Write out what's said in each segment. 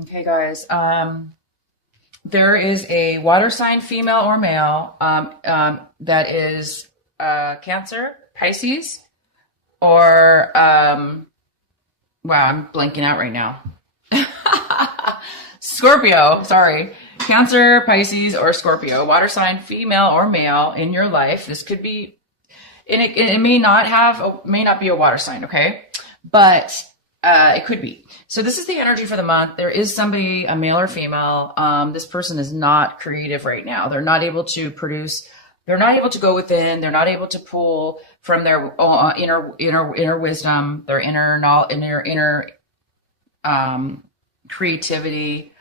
Okay, guys. There is a water sign, female or male, that is Cancer, Pisces, or wow, I'm blanking out right now. Scorpio, sorry. Cancer, Pisces, or Scorpio. Water sign, female or male in your life. This could be, and it may not be a water sign, okay? But it could be. So this is the energy for the month. There is somebody, a male or female. This person is not creative right now. They're not able to produce. They're not able to go within. They're not able to pull from their inner wisdom, their inner creativity.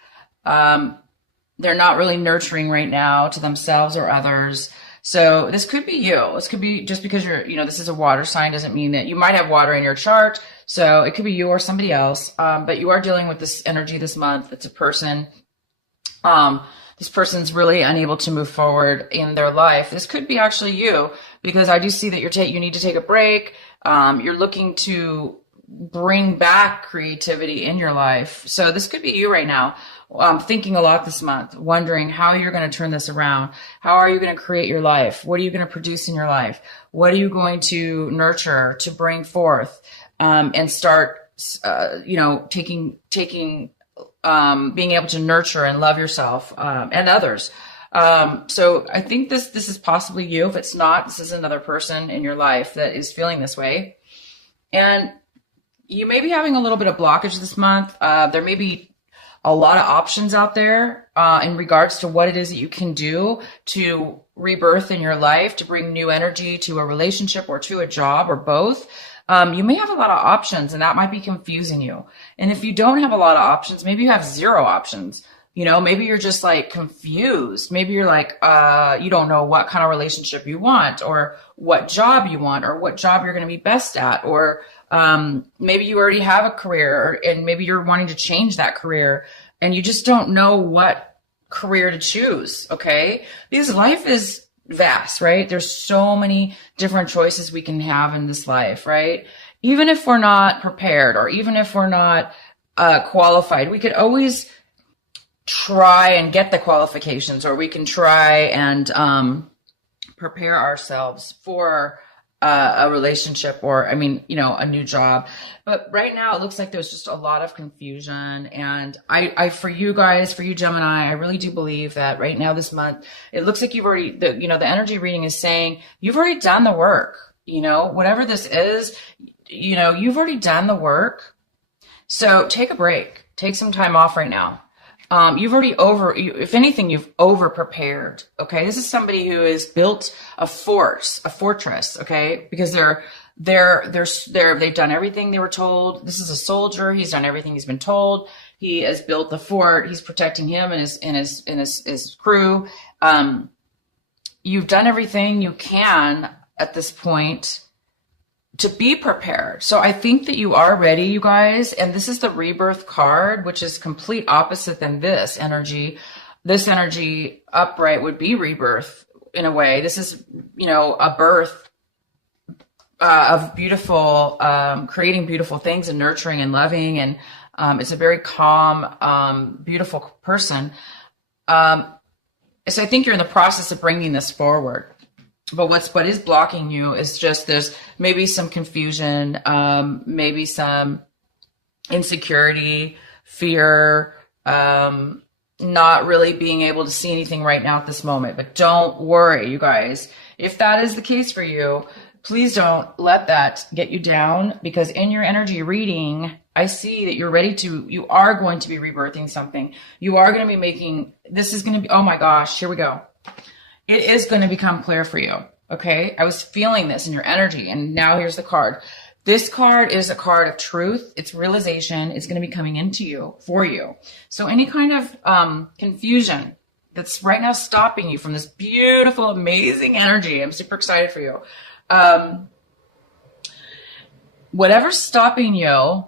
They're not really nurturing right now to themselves or others. So this could be you. This could be just because this is a water sign doesn't mean that you might have water in your chart. So it could be you or somebody else. But you are dealing with this energy this month. It's a person. This person's really unable to move forward in their life. This could be actually you, because I do see that you need to take a break. You're looking to bring back creativity in your life. So this could be you right now. Thinking a lot this month, wondering how you're going to turn this around. How are you going to create your life? What are you going to produce in your life? What are you going to nurture, to bring forth, and start, being able to nurture and love yourself, and others. So I think this is possibly you. If it's not, this is another person in your life that is feeling this way. And you may be having a little bit of blockage this month. There may be a lot of options out there in regards to what it is that you can do to rebirth in your life, to bring new energy to a relationship or to a job or both. You may have a lot of options, and that might be confusing you. And if you don't have a lot of options, maybe you have zero options. Maybe you're just like confused. Maybe you're like, you don't know what kind of relationship you want, or what job you want, or what job you're going to be best at, or maybe you already have a career and maybe you're wanting to change that career and you just don't know what career to choose. Okay. Because life is vast, right? There's so many different choices we can have in this life, right? Even if we're not prepared, or even if we're not qualified, we could always try and get the qualifications, or we can try and prepare ourselves for a relationship, or a new job. But right now it looks like there's just a lot of confusion. And for you guys, for you Gemini, I really do believe that right now this month, it looks like you've already, the energy reading is saying you've already done the work. Whatever this is, you've already done the work. So take a break, take some time off right now. You've already if anything, you've over prepared. Okay. This is somebody who has built a fortress. Okay. Because they've done everything they were told. This is a soldier. He's done everything he's been told. He has built the fort. He's protecting him and his crew. You've done everything you can at this point to be prepared. So I think that you are ready, you guys. And this is the rebirth card, which is complete opposite than this energy. This energy upright would be rebirth in a way. This is, a birth of beautiful, creating beautiful things and nurturing and loving. And it's a very calm, beautiful person. So I think you're in the process of bringing this forward. But what is blocking you is just there's maybe some confusion, maybe some insecurity, fear, not really being able to see anything right now at this moment. But don't worry, you guys. If that is the case for you, please don't let that get you down, because in your energy reading, I see that you are going to be rebirthing something. You are going to be this is going to be, oh my gosh, here we go. It is going to become clear for you. Okay. I was feeling this in your energy, and now here's the card. This card is a card of truth. It's realization. It's going to be coming into you for you. So any kind of confusion that's right now stopping you from this beautiful, amazing energy. I'm super excited for you. Whatever's stopping you,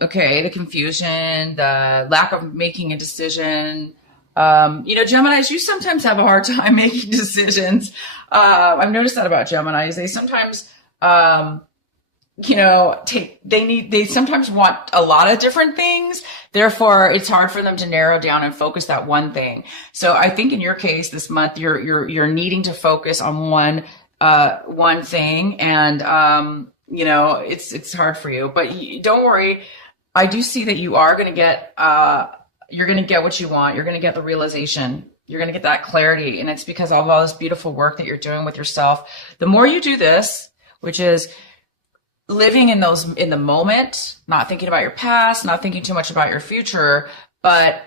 okay, the confusion, the lack of making a decision, Geminis, you sometimes have a hard time making decisions. I've noticed that about Geminis. They sometimes, they sometimes want a lot of different things. Therefore, it's hard for them to narrow down and focus that one thing. So I think in your case this month, you're needing to focus on one thing, and it's hard for you, but don't worry. I do see that you are going to get you're going to get what you want. You're going to get the realization. You're going to get that clarity, and it's because of all this beautiful work that you're doing with yourself. The more you do this, which is living in the moment, not thinking about your past, not thinking too much about your future, but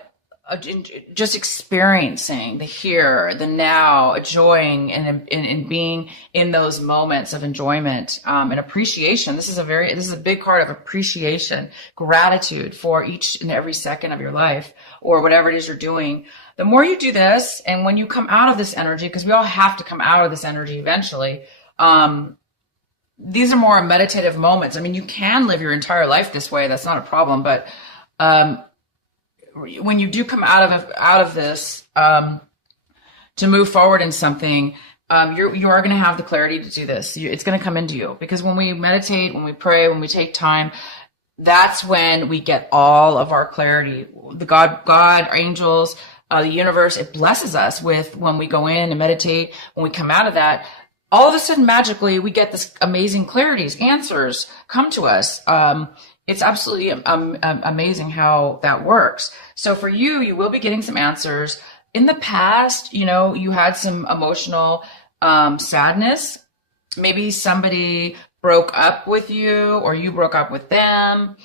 just experiencing the here, the now, enjoying and being in those moments of enjoyment and appreciation. This is a big part of appreciation, gratitude for each and every second of your life or whatever it is you're doing. The more you do this, and when you come out of this energy, because we all have to come out of this energy eventually, these are more meditative moments. I mean, you can live your entire life this way. That's not a problem. But when you do come out of this to move forward in something, you are going to have the clarity to do this. It's going to come into you, because when we meditate, when we pray, when we take time, that's when we get all of our clarity. The God, angels, the universe, it blesses us with when we go in and meditate. When we come out of that, all of a sudden, magically, we get this amazing clarities, answers come to us. It's absolutely amazing how that works. So for you, you will be getting some answers. In the past, you had some emotional sadness. Maybe somebody broke up with you, or you broke up with them.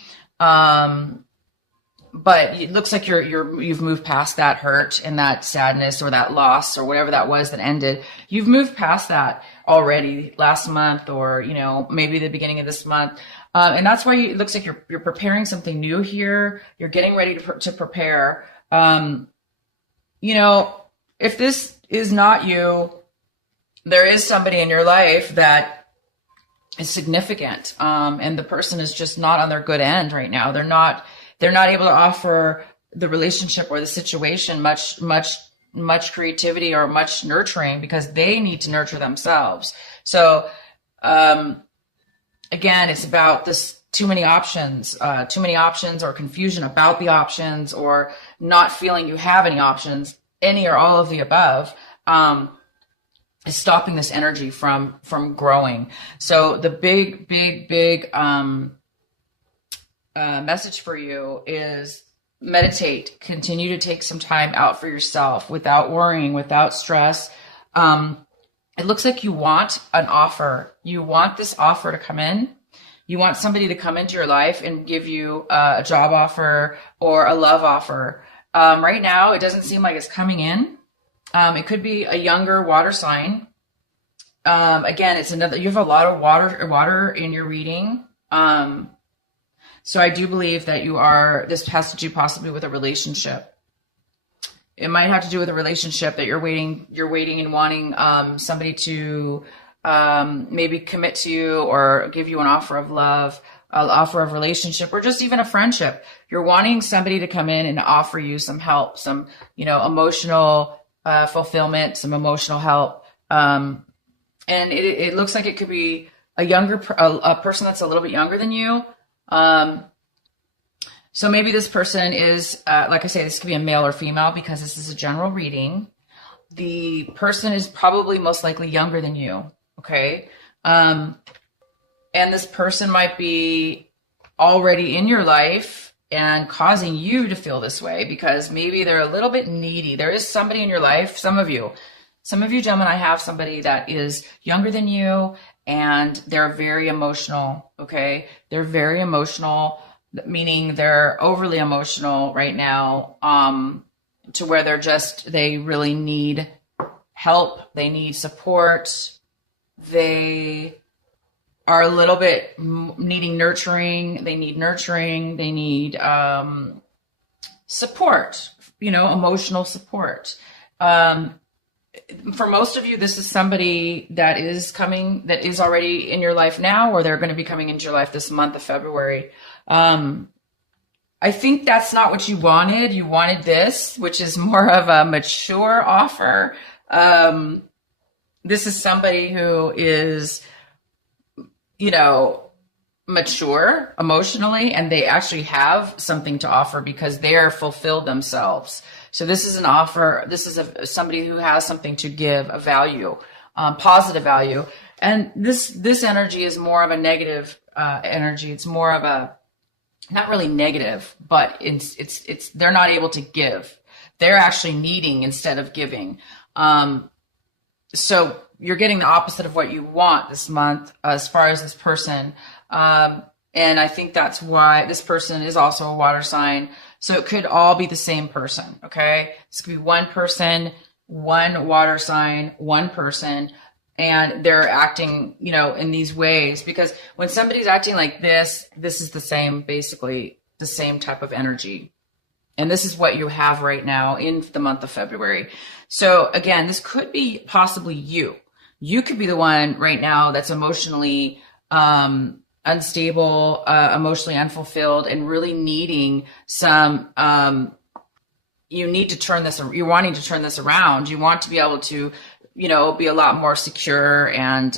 But it looks like you've moved past that hurt and that sadness or that loss or whatever that was that ended. You've moved past that already last month, or maybe the beginning of this month, and that's why it looks like you're preparing something new here. You're getting ready to prepare. If this is not you, there is somebody in your life that is significant, and the person is just not on their good end right now. They're not able to offer the relationship or the situation much creativity or much nurturing, because they need to nurture themselves. So, again, it's about this too many options or confusion about the options, or not feeling you have any options, any or all of the above, is stopping this energy from growing. So the big message for you is meditate, continue to take some time out for yourself without worrying, without stress. It looks like you want an offer. You want this offer to come in. You want somebody to come into your life and give you a job offer or a love offer. Right now, it doesn't seem like it's coming in. It could be a younger water sign. Again, you have a lot of water in your reading. So I do believe that this has to do possibly with a relationship. It might have to do with a relationship that you're waiting and wanting somebody to maybe commit to you or give you an offer of love, an offer of relationship, or just even a friendship. You're wanting somebody to come in and offer you some help, some, emotional fulfillment, some emotional help. And it looks like it could be a person that's a little bit younger than you. So maybe this person is, like I say, this could be a male or female, because this is a general reading. The person is probably most likely younger than you. Okay. And this person might be already in your life and causing you to feel this way, because maybe they're a little bit needy. There is somebody in your life. Some of you Gemini have somebody that is younger than you, and they're very emotional. Okay. They're very emotional, meaning they're overly emotional right now, to where they really need help. They need support. They are a little bit needing nurturing. They need nurturing. They need support, emotional support. For most of you, this is somebody that is already in your life now, or they're going to be coming into your life this month of February. I think that's not what you wanted. You wanted this, which is more of a mature offer. This is somebody who is, mature emotionally, and they actually have something to offer because they're fulfilled themselves. So this is an offer. This is somebody who has something to give, a value, positive value. And this energy is more of a negative energy. It's more of a, not really negative, but it's they're not able to give. They're actually needing instead of giving. So you're getting the opposite of what you want this month as far as this person. And I think that's why this person is also a water sign. So it could all be the same person. Okay. This could be one person, one water sign, one person, and they're acting, you know, in these ways, because when somebody's acting like this is the same, basically the same type of energy. And this is what you have right now in the month of February. So again, this could be possibly you. You could be the one right now that's emotionally unstable, emotionally unfulfilled, and really needing some, you need to turn this, you're wanting to turn this around. You want to be able to, you know, be a lot more secure and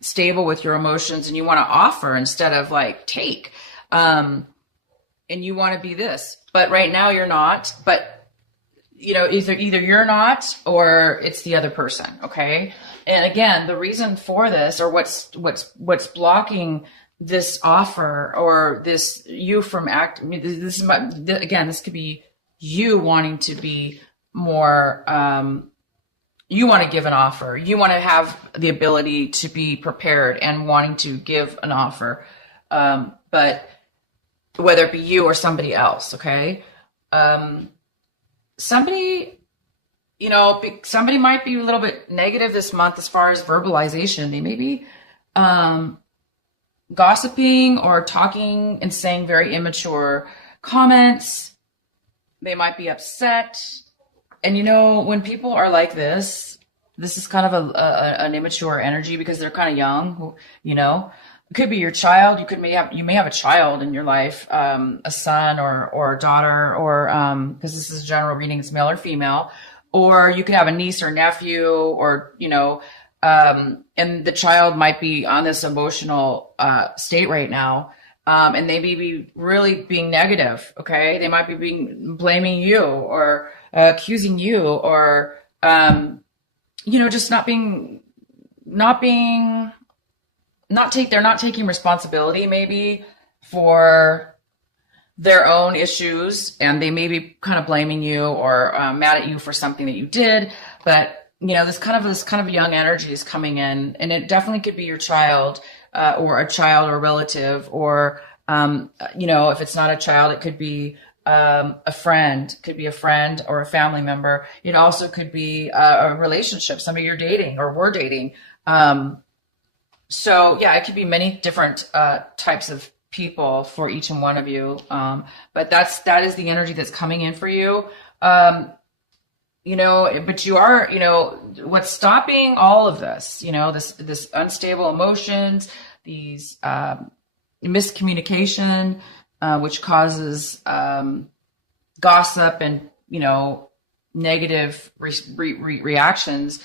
stable with your emotions, and you want to offer instead of like take. And you want to be this, but right now you're not. But you know, either you're not, or it's the other person. Okay. And again, the reason for this, or what's blocking this offer, or this you from acting, this is again, this could be you wanting to be more. You want to give an offer. You want to have the ability to be prepared and wanting to give an offer, but whether it be you or somebody else, okay? Somebody, you know, somebody might be a little bit negative this month as far as verbalization. They may be gossiping or talking and saying very immature comments. They might be upset. And, you know, when people are like this is kind of an immature energy because they're kind of young, you know. It could be your child. You may have a child in your life, a son or a daughter, or because this is a general reading, it's male or female, or you could have a niece or nephew, or you know, and the child might be on this emotional state right now, and they may be really being negative. Okay, they might be blaming you or accusing you, or you know, just they're not taking responsibility maybe for their own issues, and they may be kind of blaming you or mad at you for something that you did. But you know, this kind of young energy is coming in, and it definitely could be your child, or a relative, or you know, if it's not a child, it could be a friend, or a family member. It also could be a relationship, somebody you're dating or were dating. So yeah, it could be many different types of people for each and one of you. But that is the energy that's coming in for you. You know, but you are, you know, what's stopping all of this, you know, this unstable emotions, these miscommunication, which causes gossip and, you know, negative reactions.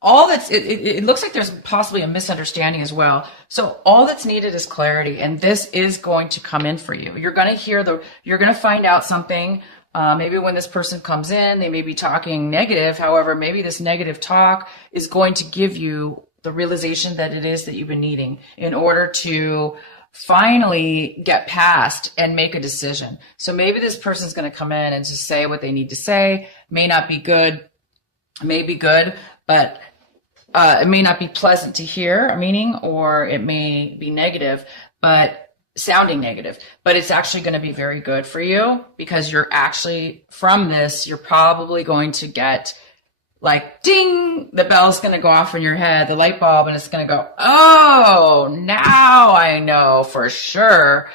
All that's it looks like there's possibly a misunderstanding as well. So all that's needed is clarity, and this is going to come in for you. You're going to find out something. Maybe when this person comes in, they may be talking negative. However, maybe this negative talk is going to give you the realization that it is that you've been needing in order to finally get past and make a decision. So maybe this person's going to come in and just say what they need to say. May not be good, may be good, but it may not be pleasant to hear a meaning, or it may be negative, but sounding negative, but it's actually going to be very good for you, because you're actually, from this, you're probably going to get like, ding, the bell's going to go off in your head, the light bulb, and it's going to go, oh, now I know for sure.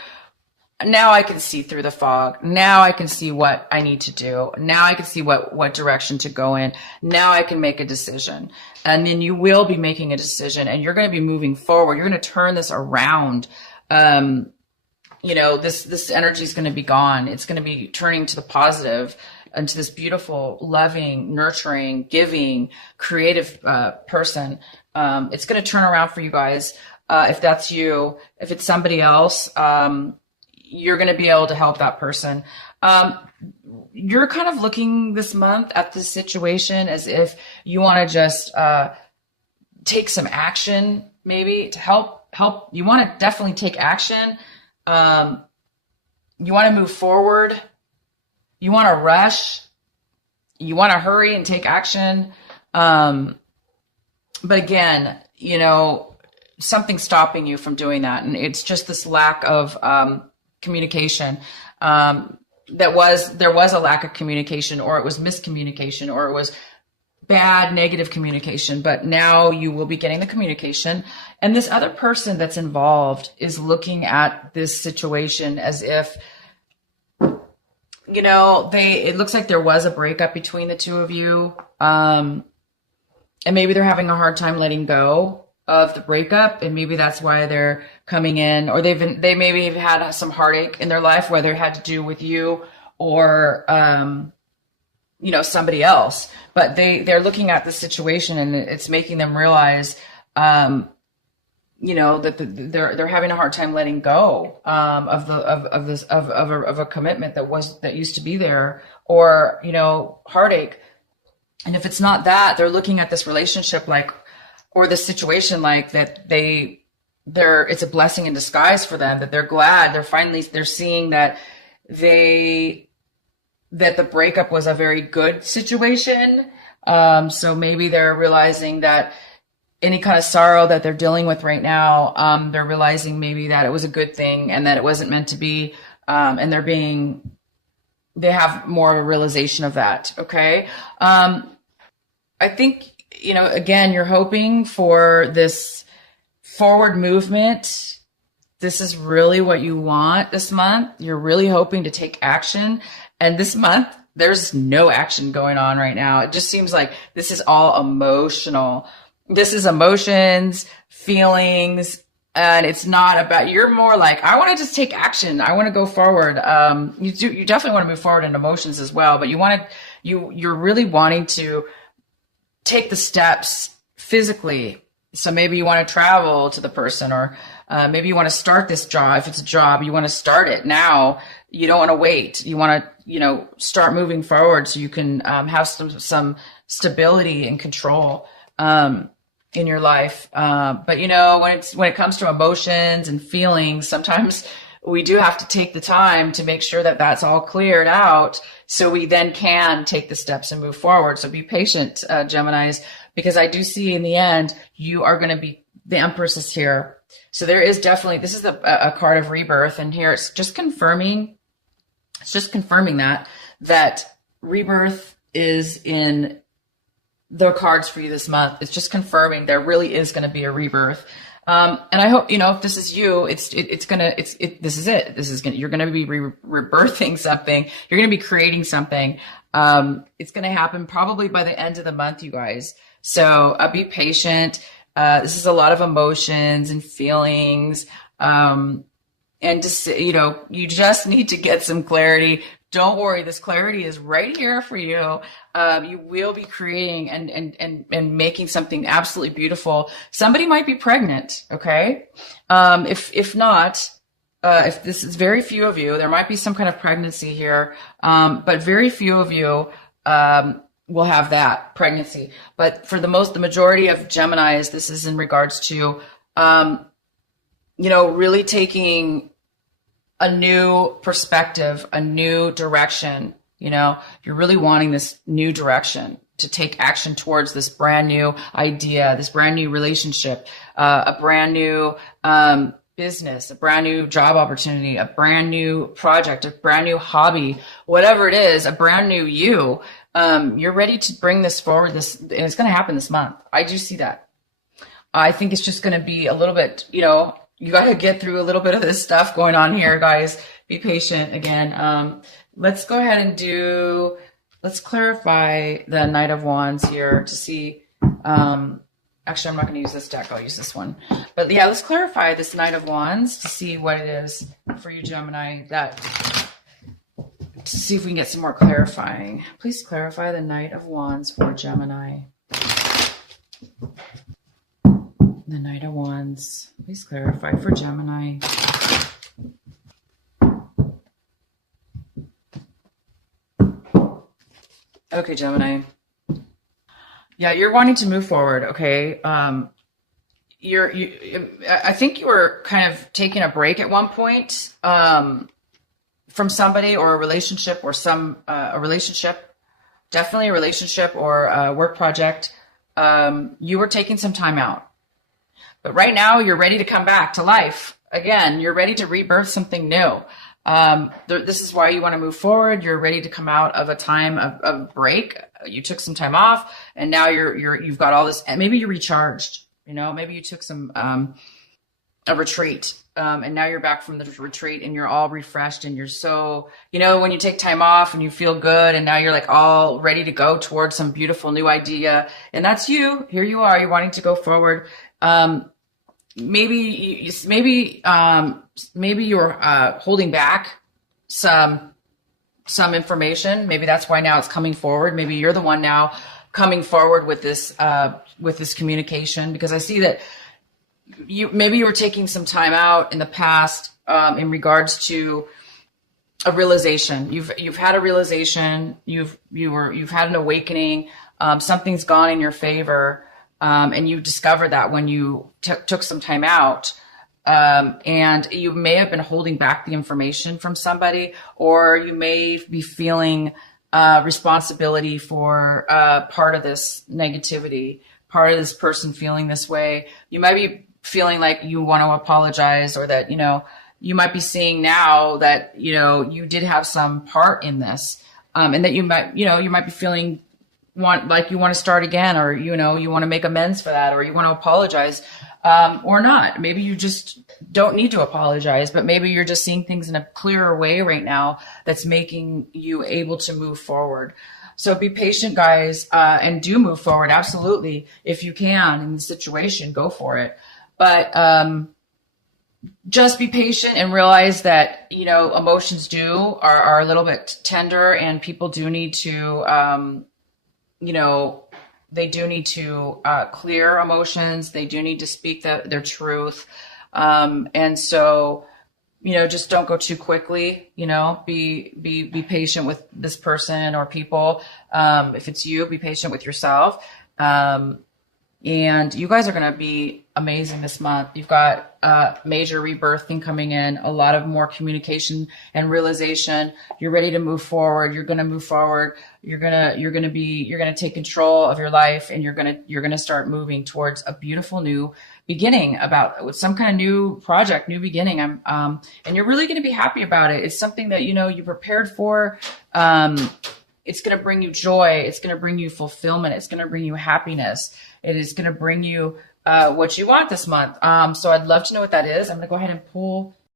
Now I can see through the fog. Now I can see what I need to do. Now I can see what direction to go in. Now I can make a decision. And then you will be making a decision, and you're going to be moving forward. You're going to turn this around. You know, this energy is going to be gone. It's going to be turning to the positive, and to this beautiful, loving, nurturing, giving, creative person. It's going to turn around for you guys. if that's you. If it's somebody else, you're going to be able to help that person. You're kind of looking this month at this situation as if you want to just take some action, maybe to help. You want to definitely take action. You want to move forward. You want to rush. You want to hurry and take action. But again, you know, something's stopping you from doing that. And it's just this lack of communication. There was a lack of communication, or it was miscommunication, or it was bad, negative communication. But now you will be getting the communication. And this other person that's involved is looking at this situation as if, you know, it looks like there was a breakup between the two of you. And maybe they're having a hard time letting go of the breakup. And maybe that's why they're coming in, or they maybe have had some heartache in their life, whether it had to do with you or, you know, somebody else. But they're looking at the situation, and it's making them realize, you know, that they're having a hard time letting go of a commitment that used to be there, or, you know, heartache. And if it's not that, they're looking at this relationship like, or this situation like that it's a blessing in disguise for them, that they're glad they're seeing that the breakup was a very good situation. So maybe they're realizing that any kind of sorrow that they're dealing with right now, they're realizing maybe that it was a good thing and that it wasn't meant to be. And they have more realization of that. Okay. I think, you know, again, you're hoping for this forward movement. This is really what you want this month. You're really hoping to take action. And this month, there's no action going on right now. It just seems like this is all emotional. This is emotions, feelings, and it's not about, you're more like, I want to just take action. I want to go forward. You definitely want to move forward in emotions as well, but you're really wanting to take the steps physically. So maybe you want to travel to the person, or maybe you want to start this job. If it's a job, you want to start it now. You don't want to wait. You want to, you know, start moving forward so you can have some stability and control in your life. But you know, when it comes to emotions and feelings, sometimes we do have to take the time to make sure that that's all cleared out, so we then can take the steps and move forward. So be patient, Geminis, because I do see in the end, you are going to be, the Empress is here. So there is definitely, this is a card of rebirth, and here it's just confirming that rebirth is in the cards for you this month. It's just confirming there really is going to be a rebirth. And I hope, you know, if this is you, this is it. You're going to be rebirthing something. You're going to be creating something. It's going to happen probably by the end of the month, you guys. So be patient. This is a lot of emotions and feelings. And just, you know, you just need to get some clarity. Don't worry. This clarity is right here for you. You will be creating and making something absolutely beautiful. Somebody might be pregnant. Okay. If not, if this is very few of you, there might be some kind of pregnancy here. But very few of you, will have that pregnancy. But for the majority of Geminis, this is in regards to, you know, really taking a new perspective, a new direction. You know, you're really wanting this new direction to take action towards this brand new idea, this brand new relationship, a brand new business, a brand new job opportunity, a brand new project, a brand new hobby, whatever it is, a brand new you. You're ready to bring this forward, and it's going to happen this month. I do see that. I think it's just going to be a little bit, you know, you got to get through a little bit of this stuff going on here, guys. Be patient again. Let's go ahead and let's clarify the Knight of Wands here to see, actually, I'm not going to use this deck. I'll use this one. But yeah, let's clarify this Knight of Wands to see what it is for you, Gemini, to see if we can get some more clarifying. Please clarify the Knight of Wands for Gemini. The Knight of Wands. Please clarify for Gemini. Okay, Gemini. Yeah, you're wanting to move forward. Okay. I think you were kind of taking a break at one point from somebody or a relationship or a relationship, definitely a relationship or a work project. You were taking some time out, but right now you're ready to come back to life again. You're ready to rebirth something new. This is why you want to move forward. You're ready to come out of a time of break. You took some time off, and now you've got all this. And maybe you recharged. You know, maybe you took a retreat, and now you're back from the retreat, and you're all refreshed, and you're so, you know, when you take time off and you feel good, and now you're like all ready to go towards some beautiful new idea, and that's you. Here you are. You're wanting to go forward. Maybe you're holding back some information. Maybe that's why now it's coming forward. Maybe you're the one now coming forward with this communication, because I see that you were taking some time out in the past in regards to a realization. You've had a realization. You've had an awakening. Something's gone in your favor. And you discovered that when you took some time out, and you may have been holding back the information from somebody, or you may be feeling responsibility for part of this negativity, part of this person feeling this way. You might be feeling like you want to apologize, or that, you know, you might be seeing now that, you know, you did have some part in this, and that you might be feeling like you want to start again, or, you know, you want to make amends for that, or you want to apologize, or not. Maybe you just don't need to apologize, but maybe you're just seeing things in a clearer way right now that's making you able to move forward. So be patient, guys, and do move forward. Absolutely. If you can in the situation, go for it. But just be patient and realize that, you know, emotions are a little bit tender, and people do need to, you know, they do need to clear emotions. They do need to speak their truth. And so, you know, just don't go too quickly, you know, be patient with this person or people. If it's you, be patient with yourself. And you guys are going to be amazing this month. You've got major rebirthing coming in, a lot of more communication and realization. You're ready to move forward. You're going to move forward. You're going to take control of your life, and you're going to start moving towards a beautiful new beginning, with some kind of new project, new beginning. And you're really going to be happy about it. It's something that, you know, you prepared for. It's going to bring you joy. It's going to bring you fulfillment. It's going to bring you happiness. It is going to bring you what you want this month. So I'd love to know what that is. I'm going to go ahead and pull